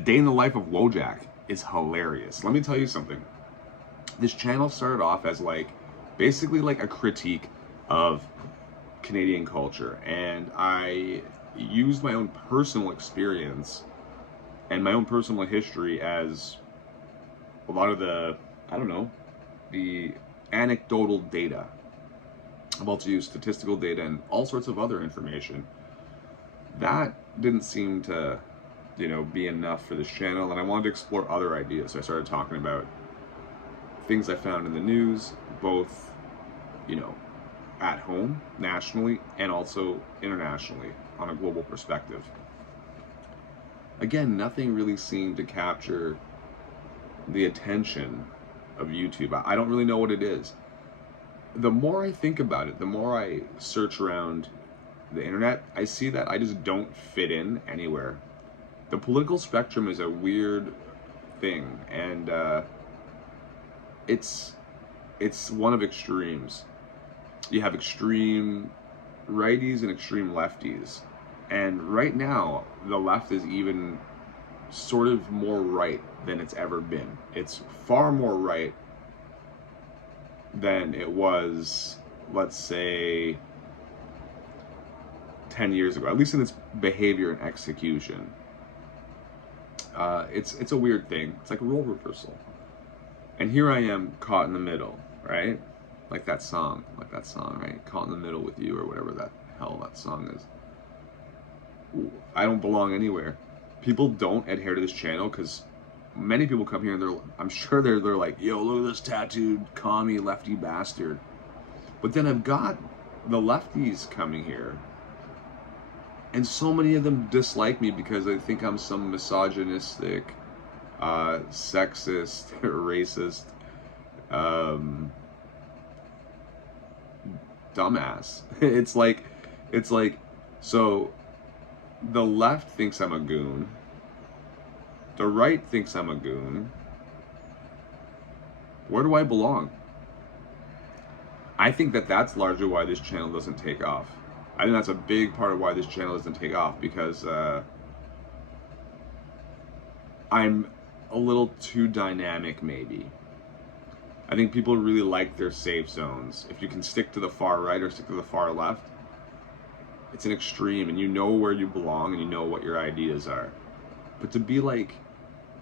Day in the Life of Wojak is hilarious. Let me tell you something. This channel started off as like basically like a critique of Canadian culture, and I used my own personal experience and my own personal history as a lot of the, I don't know, the anecdotal data. I'm about to use statistical data and all sorts of other information. That didn't seem to, be enough for this channel, and I wanted to explore other ideas. So I started talking about things I found in the news, both, at home, nationally, and also internationally on a global perspective. Again, nothing really seemed to capture the attention of YouTube. I don't really know what it is. The more I think about it, the more I search around the internet, I see that I just don't fit in anywhere. The political spectrum is a weird thing, and it's one of extremes. You have extreme righties and extreme lefties, and right now the left is even sort of more right than it's ever been. It's far more right than it was, let's say, 10 years ago, at least in its behavior and execution. It's a weird thing. It's like a role reversal. And here I am caught in the middle, right? Like that song, right? Caught in the middle with you, or whatever that hell that song is. I don't belong anywhere. People don't adhere to this channel because many people come here and I'm sure they're like, yo, look at this tattooed commie lefty bastard. But then I've got the lefties coming here, and so many of them dislike me because they think I'm some misogynistic, sexist, racist, dumbass. It's like, so the left thinks I'm a goon. The right thinks I'm a goon. Where do I belong? I think that's largely why this channel doesn't take off. I think that's a big part of why this channel doesn't take off, because I'm a little too dynamic, maybe. I think people really like their safe zones. If you can stick to the far right or stick to the far left, it's an extreme, and you know where you belong and you know what your ideas are. But to be like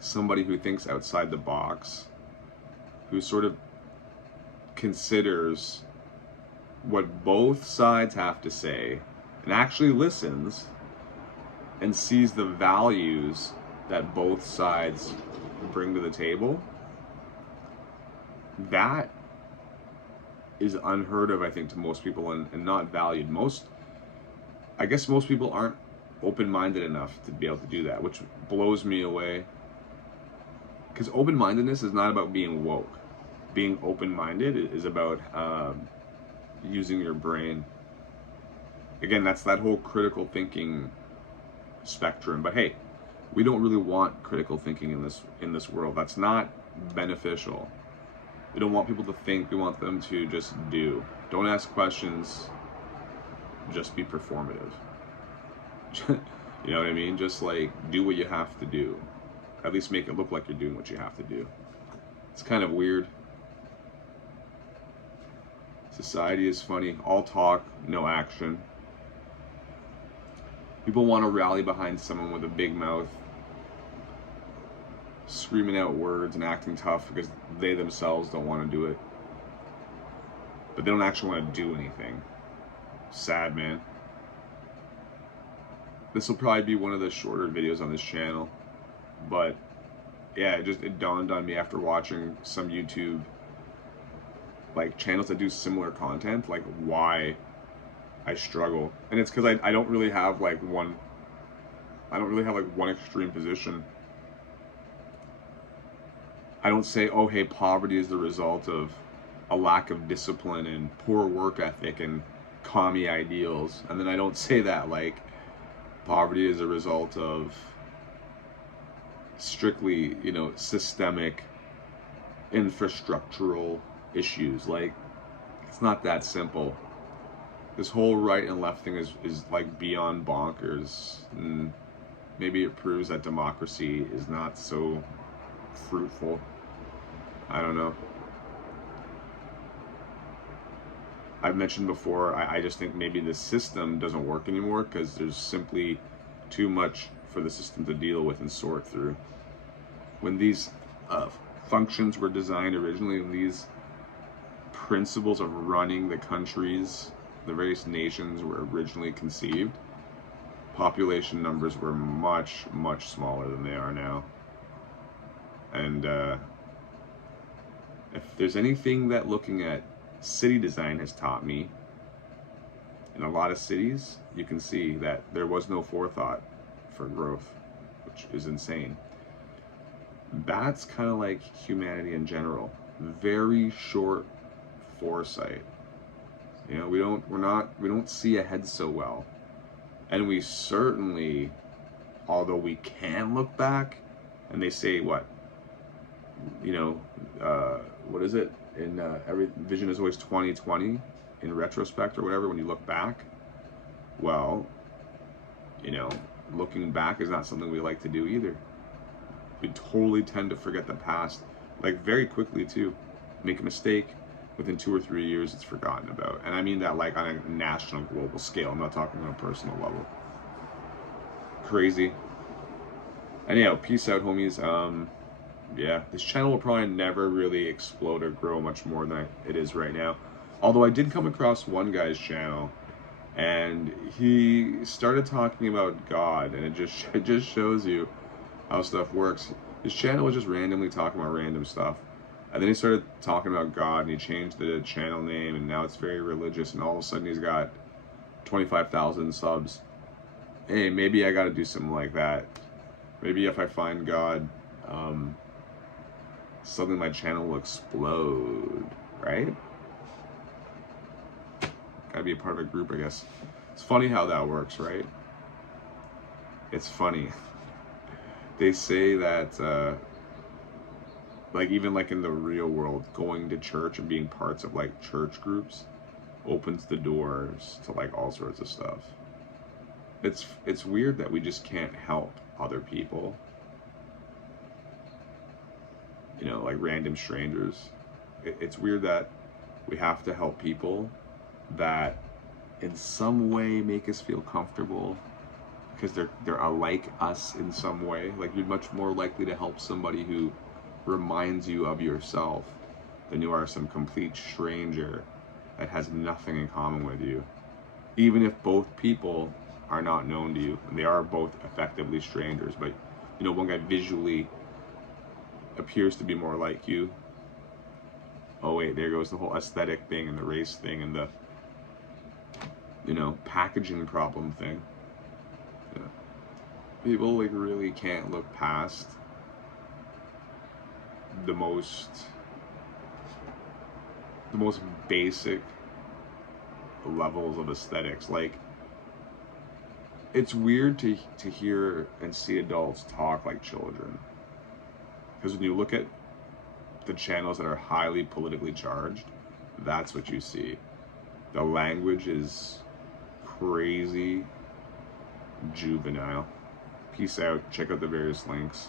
somebody who thinks outside the box, who sort of considers what both sides have to say and actually listens and sees the values that both sides bring to the table, that is unheard of, I think, to most people, and not valued. I guess most people aren't open-minded enough to be able to do that, which blows me away. Because open-mindedness is not about being woke. Being open-minded is about using your brain. Again, that's that whole critical thinking spectrum. But hey, we don't really want critical thinking in this world. That's not beneficial. We don't want people to think. We want them to just do. Don't ask questions. Just be performative. You know what I mean? Just like do what you have to do. At least make it look like you're doing what you have to do. It's kind of weird. Society is funny. All talk, no action. People want to rally behind someone with a big mouth, screaming out words and acting tough because they themselves don't want to do it. But they don't actually want to do anything. Sad, man. This will probably be one of the shorter videos on this channel. But yeah, it dawned on me after watching some YouTube channels that do similar content, why I struggle. And it's because I don't really have one extreme position. I don't say, oh hey, poverty is the result of a lack of discipline and poor work ethic and commie ideals, and then I don't say that poverty is a result of strictly, systemic infrastructural issues. It's not that simple. This whole right and left thing is beyond bonkers. And Maybe it proves that democracy is not so fruitful. I don't know. I've mentioned before, I just think maybe the system doesn't work anymore because there's simply too much for the system to deal with and sort through. When these functions were designed originally, and these principles of running the countries, the various nations were originally conceived, population numbers were much, much smaller than they are now. And if there's anything that looking at city design has taught me, in a lot of cities, you can see that there was no forethought for growth, which is insane. That's kind of like humanity in general. Very short foresight. You know, we don't see ahead so well. And we certainly, although we can look back, and they say what is it? In every vision is always 20/20 in retrospect or whatever. When you look back, well, looking back is not something we like to do either. We totally tend to forget the past, like very quickly too. Make a mistake, within 2 or 3 years, it's forgotten about. And I mean that like on a national, global scale. I'm not talking on a personal level. Crazy. Anyhow, peace out, homies. Yeah, this channel will probably never really explode or grow much more than it is right now. Although I did come across one guy's channel, and he started talking about God, and it just shows you how stuff works. His channel was just randomly talking about random stuff, and then he started talking about God, and he changed the channel name, and now it's very religious, and all of a sudden he's got 25,000 subs. Hey, maybe I gotta do something like that. Maybe if I find God, suddenly my channel will explode, right? Gotta be a part of a group, I guess. It's funny how that works, right? It's funny. They say that, like even like in the real world, going to church and being parts of like church groups opens the doors to like all sorts of stuff. It's weird that we just can't help other people. Like random strangers. It's weird that we have to help people that in some way make us feel comfortable because they're alike us in some way. Like you're much more likely to help somebody who reminds you of yourself than you are some complete stranger that has nothing in common with you. Even if both people are not known to you, and they are both effectively strangers, but one guy visually appears to be more like you. Oh wait, there goes the whole aesthetic thing and the race thing and the packaging problem thing. People like really can't look past the most basic levels of aesthetics. Like it's weird to hear and see adults talk like children. Because when you look at the channels that are highly politically charged, that's what you see. The language is crazy juvenile. Peace out. Check out the various links.